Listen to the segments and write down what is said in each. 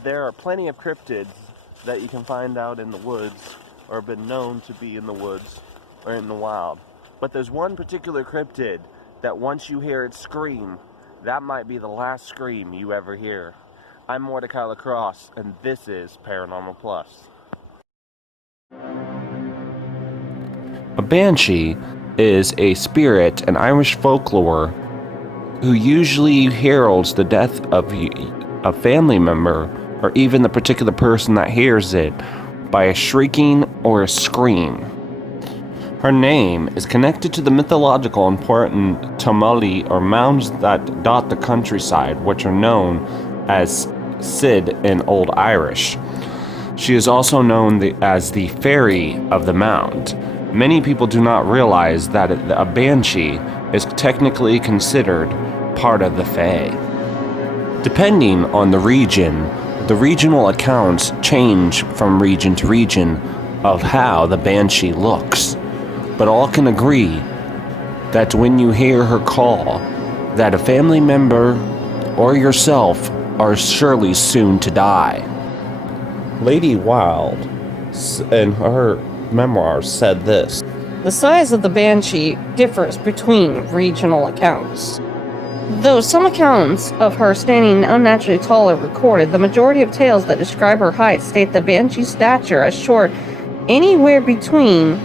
There are plenty of cryptids that you can find out in the woods, or have been known to be in the woods, or in the wild. But there's one particular cryptid that once you hear it scream, that might be the last scream you ever hear. I'm Mortika Lacrosse, and this is Paranormal Plus. A Banshee is a spirit in Irish folklore who usually heralds the death of a family member, or even the particular person that hears it, by a shrieking or a scream. Her name is connected to the mythological important tumuli or mounds that dot the countryside, which are known as Cid in Old Irish. She is also known as the Fairy of the Mound. Many people do not realize that a Banshee is technically considered part of the Fae. Depending on the region, the regional accounts change from region to region of how the Banshee looks. But all can agree that when you hear her call, that a family member or yourself are surely soon to die. Lady Wilde, in her memoirs, said this: "The size of the Banshee differs between regional accounts. Though some accounts of her standing unnaturally tall are recorded, the majority of tales that describe her height state the Banshee's stature as short anywhere between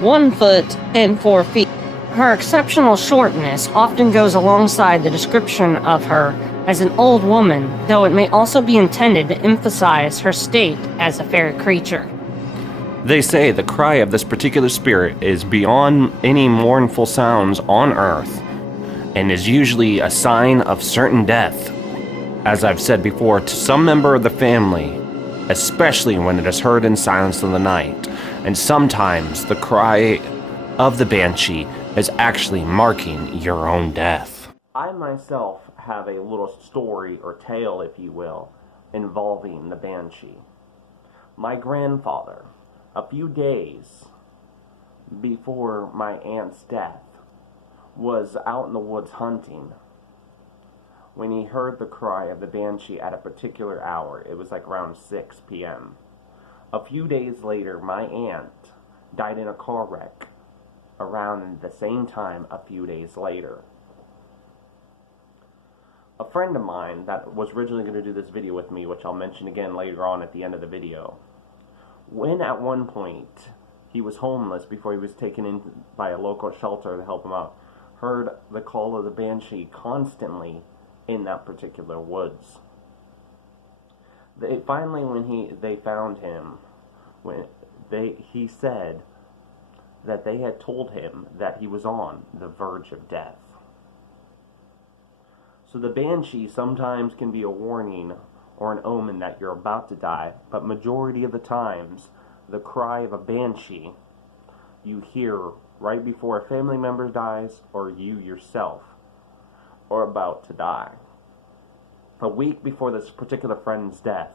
1 foot and 4 feet. Her exceptional shortness often goes alongside the description of her as an old woman, though it may also be intended to emphasize her state as a fairy creature." They say the cry of this particular spirit is beyond any mournful sounds on earth, and is usually a sign of certain death, as I've said before, to some member of the family, especially when it is heard in silence of the night, and sometimes the cry of the Banshee is actually marking your own death. I myself have a little story, or tale if you will, involving the Banshee. My grandfather, a few days before my aunt's death, was out in the woods hunting when he heard the cry of the Banshee at a particular hour. It was like around 6 p.m. A few days later, my aunt died in a car wreck around the same time a few days later. A friend of mine that was originally going to do this video with me, which I'll mention again later on at the end of the video, when at one point he was homeless before he was taken in by a local shelter to help him out, heard the call of the Banshee constantly in that particular woods. Finally, when they found him, he said that they had told him that he was on the verge of death. So the Banshee sometimes can be a warning or an omen that you're about to die, but majority of the times, the cry of a Banshee you hear right before a family member dies, or you yourself are about to die. A week before this particular friend's death,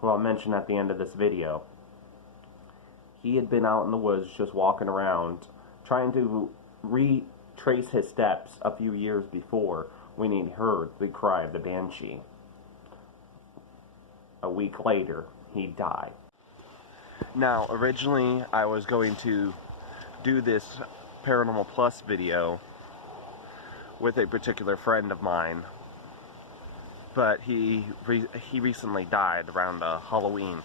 who I'll mention at the end of this video, he had been out in the woods just walking around, trying to retrace his steps a few years before when he heard the cry of the Banshee. A week later, he died. Now, originally I was going to do this Paranormal Plus video with a particular friend of mine, but he recently died around Halloween,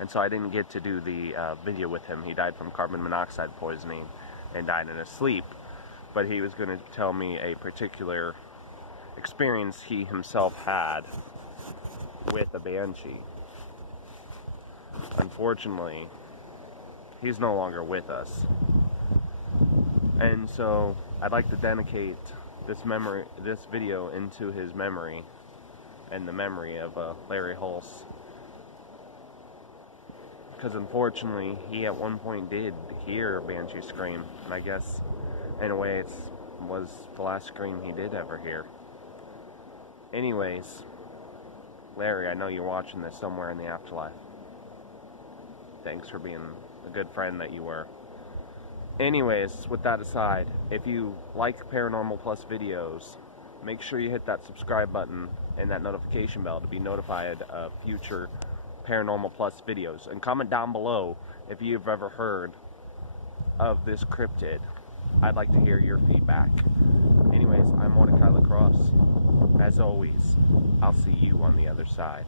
and so I didn't get to do the video with him. He died from carbon monoxide poisoning and died in his sleep, but he was going to tell me a particular experience he himself had with a Banshee. Unfortunately, he's no longer with us, and so I'd like to dedicate this video into his memory and the memory of Larry Hulse, because unfortunately he at one point did hear a Banshee scream, and I guess in a way it was the last scream he did ever hear. Anyways, Larry, I know you're watching this somewhere in the afterlife. Thanks for being a good friend that you were. Anyways, with that aside, if you like Paranormal Plus videos, make sure you hit that subscribe button and that notification bell to be notified of future Paranormal Plus videos. And comment down below if you've ever heard of this cryptid. I'd like to hear your feedback. Anyways, I'm Mortika Lacrosse. As always, I'll see you on the other side.